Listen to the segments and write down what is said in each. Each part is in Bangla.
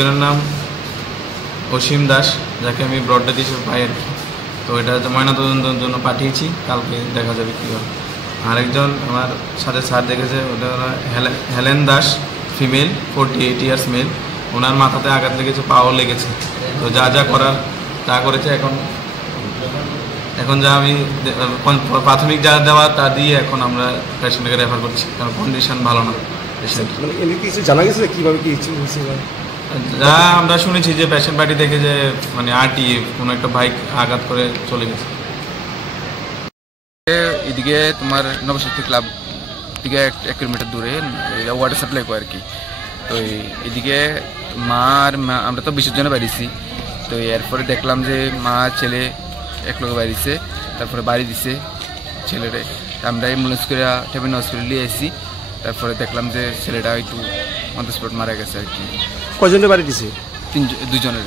একজনের নাম অসীম দাস, যাকে আমি ব্রড ডেথ হিসেবে পাই আর কি। তো এটা ময়নাতদন্তের জন্য পাঠিয়েছি, কালকে দেখা যাবে কী হয়। আরেকজন আমার সাথে স্যার দেখেছে, ওটা Helen Das, female, 48 years male. ওনার মাথাতে আঘাত লেগেছে, পাও লেগেছে। তো যা যা করার তা করেছে। এখন যা আমি প্রাথমিক যা দেওয়া তা দিয়ে এখন আমরা পেশেন্টকে রেফার করছি, কারণ কন্ডিশন ভালো না পেশেন্ট। কিছু জানা গেছে কীভাবে কী হয়েছে? যা আমরা শুনেছি যে পেশেন্ট পার্টি থেকে যে আরটি কোনো একটা বাইক আঘাত করে চলে গেছে। এদিকে তোমার নবশক্তি ক্লাব থেকে 1 কিলোমিটার দূরে ওয়াটার সাপ্লাই করে আর কি। তো এদিকে আমরা তো 20 জনে বাড়িছি। তো এরপরে দেখলাম যে মা ছেলে এক লোক বাড়িছে, তারপরে বাড়ি দিছে ছেলেরে। আমরা অ্যাম্বুলেন্স করে টেবিন হসপিটাল নিয়ে এসেছি। তারপরে দেখলাম যে ছেলেটা একটু অন দ্য স্পট মারা গেছে আর কি। কজনের বাড়ি দিছে? 2 জনের।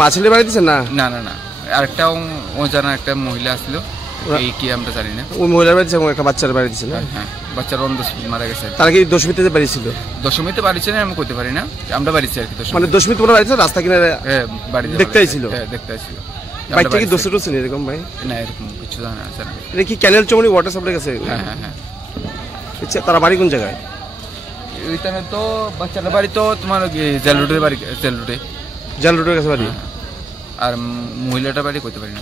মা ছেলে বাড়ি দিছে? না না না না, আরেকটা জানা একটা মহিলা আসলো, কি আমরা জানি না। ওই মহিলার বাড়ি দিছে এবং একটা বাচ্চার বাড়ি দিছে? না, হ্যাঁ, বাচ্চার অন দ্য স্পট মারা গেছে। তারা কি দশমীতে বাড়ি ছিল? দশমীতে বাড়ি ছিল আমি করতে পারি না, আমরা বাড়িছি আর কি। দশমী তোমার বাড়ি ছিল, রাস্তা কিনারে বাড়ি দেখতে আইছিল? হ্যাঁ, দেখতে আইছিল। বাইকটা কি দোষে টোষে এরকম ভাই? না, এরকম কিছু জানা আছে না। এটা কি ক্যানেল চমড়ি ওয়াটার সাপ্লাই গেছে? হ্যাঁ হ্যাঁ হ্যাঁ। আচ্ছা, তারা বাড়ি কোন জায়গায়? ওইখানে তো বাচ্চাটার বাড়ি তো তোমার জেল রোডের বাড়ি, জেল রোডের কাছে বাড়ি। আর মহিলাটার বাড়ি করতে পারি না।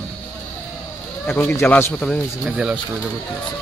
এখন কি জেলা হাসপাতালে? জেলা হাসপাতালে ভর্তি আছে।